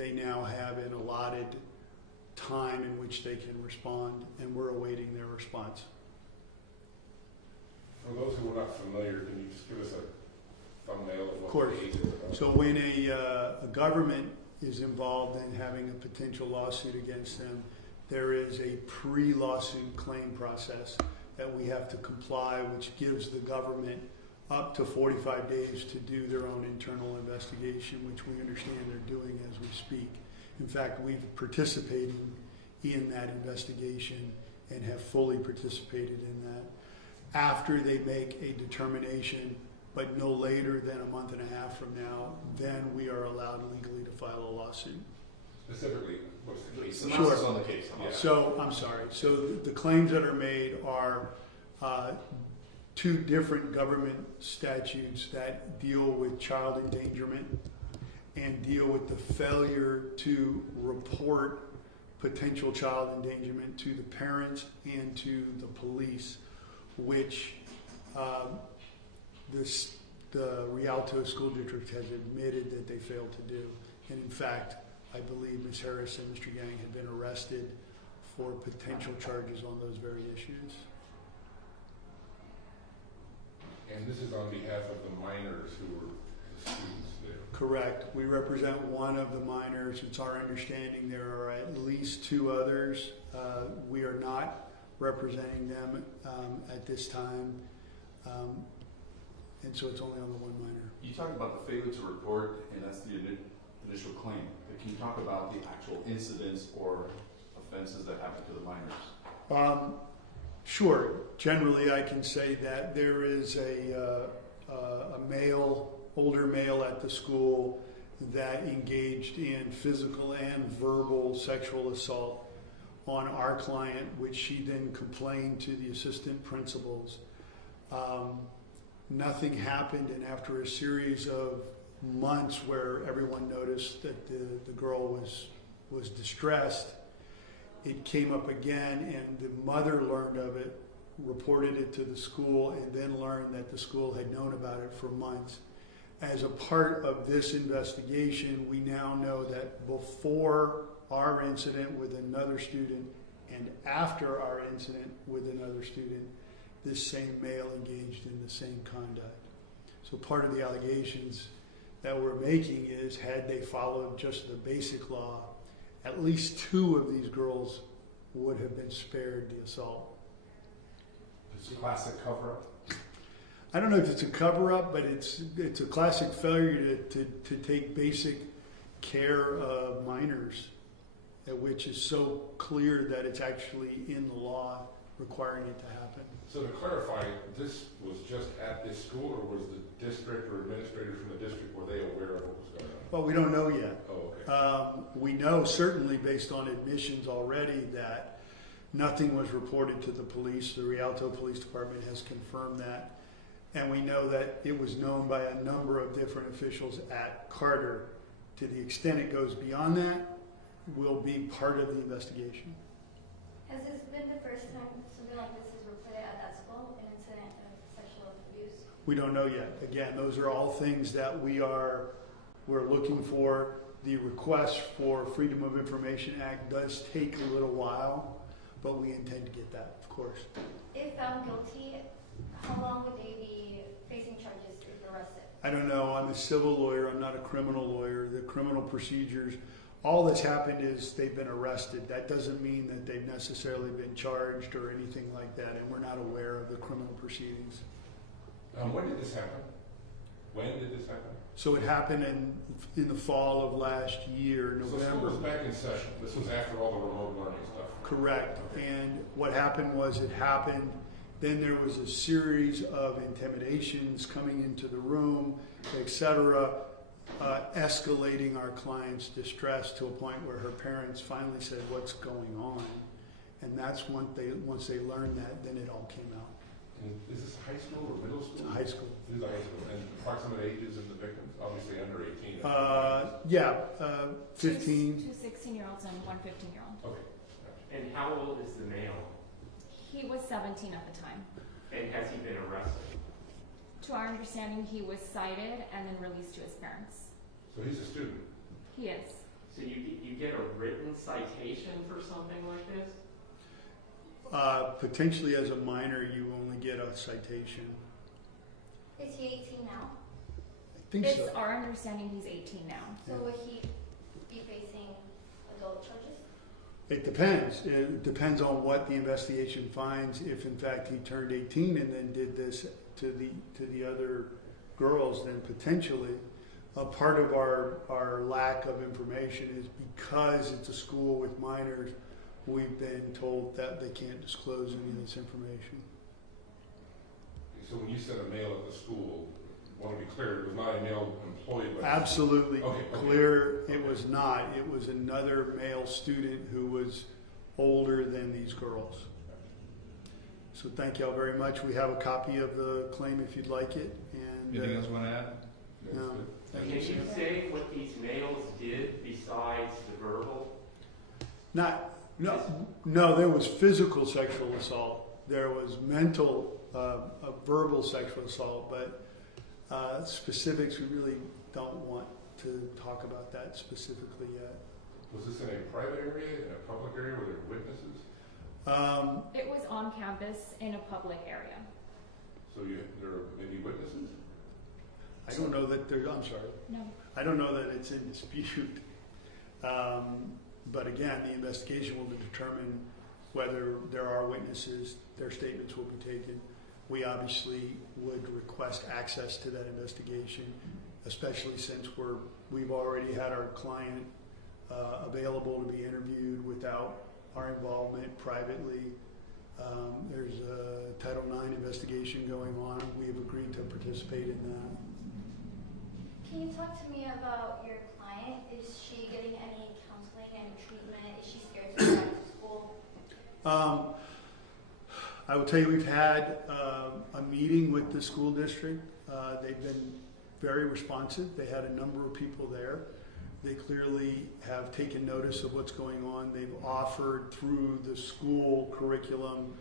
they now have an allotted time in which they can respond, and we're awaiting their response. For those who are not familiar, can you just give us a thumbnail of what course. the case is about? So when a government is involved in having a potential lawsuit against them, there is a pre-lawsuit claim process that we have to comply, which gives the government up to 45 days to do their own internal investigation, which we understand they're doing as we speak. In fact, we've participated in that investigation and have fully participated in that. After they make a determination, but no later than a month and a half from now, then we are allowed legally to file a lawsuit. Specifically, what's the case? Sure. On the case. Yeah. So, I'm sorry. So the claims that are made are two different government statutes that deal with child endangerment and deal with the failure to report potential child endangerment to the parents and to the police, which the Rialto School District has admitted that they failed to do. And in fact, I believe Ms. Harris and Mr. Yang have been arrested for potential charges on those very issues. And this is on behalf of the minors who were the students there. Correct. We represent one of the minors. It's our understanding there are at least two others. We are not representing them at this time. And so it's only on the one minor. You talk about the failure to report, and that's the initial claim. But can you talk about the actual incidents or offenses that happened to the minors? Sure. Generally, I can say that there is a male, older male at the school that engaged in physical and verbal sexual assault on our client, which she then complained to the assistant principals. Nothing happened, and after a series of months where everyone noticed that the girl was distressed, it came up again, and the mother learned of it, reported it to the school, and then learned that the school had known about it for months. As a part of this investigation, we now know that before our incident with another student and after our incident with another student, this same male engaged in the same conduct. So part of the allegations that we're making is, had they followed just the basic law, at least two of these girls would have been spared the assault. It's a classic cover-up. I don't know if it's a cover-up, but it's a classic failure to take basic care of minors, which is so clear that it's actually in the law requiring it to happen. So to clarify, this was just at this school, or was the district or administrators from the district, were they aware of what was going on? Well, we don't know yet. Oh, okay. We know certainly based on admissions already that nothing was reported to the police. The Rialto Police Department has confirmed that. And we know that it was known by a number of different officials at Carter. To the extent it goes beyond that, will be part of the investigation. Has this been the first time something like this is reported at that school, an incident of sexual abuse? We don't know yet. Again, those are all things that we're looking for. The request for Freedom of Information Act does take a little while, but we intend to get that, of course. If found guilty, how long would they be facing charges if arrested? I don't know. I'm a civil lawyer. I'm not a criminal lawyer. The criminal procedures, all that's happened is they've been arrested. That doesn't mean that they've necessarily been charged or anything like that, and we're not aware of the criminal proceedings. When did this happen? When did this happen? So it happened in the fall of last year, So school November. was back in session. This was after all the remote learning stuff. Correct. And what happened was it happened. Then there was a series of intimidations coming into the room, etc., escalating our client's distress to a point where her parents finally said, "What's going on?" And that's once they learned that, then it all came out. And is this high school or middle school? It's high school. This is high school. And approximate ages of the victims? Obviously under 18. 15. Two 16-year-olds and one 15-year-old. Okay. And how old is the male? He was 17 at the time. And has he been arrested? To our understanding, he was cited and then released to his parents. So he's a student. He is. So you written citation for something like this? Potentially as a minor, you only get a citation. Is he 18 now? I think It's so. our understanding he's 18 now. So Yeah. would he be facing adult charges? It depends. It depends on what the investigation finds. If in fact he turned 18 and then did this to the other girls, then potentially. A part of our lack of information is because it's a school with minors, we've been told that they can't disclose any of this information. So when you said a male at the school, I want to be clear, it was not a male employee, but. Absolutely Okay, okay. clear, it was not. It was another male student who was older than these girls. So thank y'all very much. We have a copy of the claim if you'd like it. And Anything else you want to add? That's no. good. Thank Can you, you sir. say what these males did besides the verbal? No, there was physical sexual assault. There was mental, verbal sexual assault, but specifics, we really don't want to talk about that specifically yet. Was this in a private area, in a public area, were there witnesses? It was on campus in a public area. So there may be witnesses? I don't know that there, I'm sorry. No. I don't know that it's in dispute. But again, the investigation will determine whether there are witnesses, their statements will be taken. We obviously would request access to that investigation, especially since we've already had our client available to be interviewed without our involvement privately. There's a Title IX investigation going on. We have agreed to participate in that. Can you talk to me about your client? Is she getting any counseling, any treatment? Is she scared to go back to school? I will tell you, we've had a meeting with the school district. They've been very responsive. They had a number of people there. They clearly have taken notice of what's going on. They've offered through the school curriculum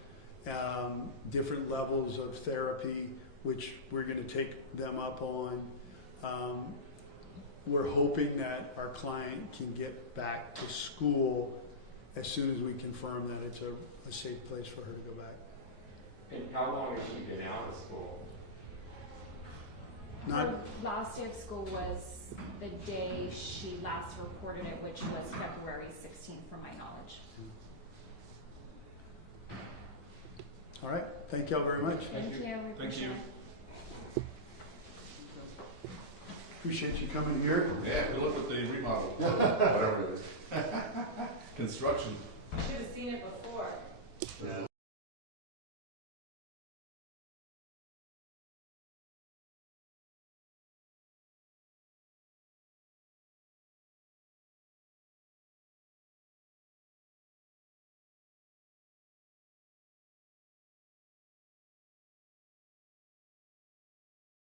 different levels of therapy, which we're going to take them up on. We're hoping that our client can get back to school as soon as we confirm that it's a safe place for her to go back. And how long has she been out of school? Not, Her last day of school was the day she last reported it, which was February 16th, from my knowledge. all right, thank y'all very much. Thank you. We Thank appreciate you. it. Appreciate you coming here. Yeah, good luck with the remodel, whatever it is. Construction. Should have seen it before. There's